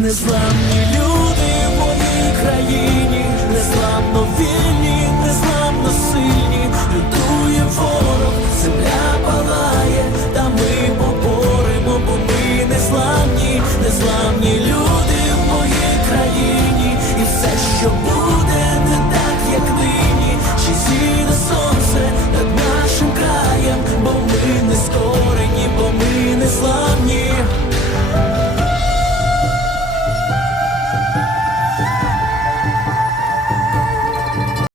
Незламні люди в моїй країні, незламно вільні,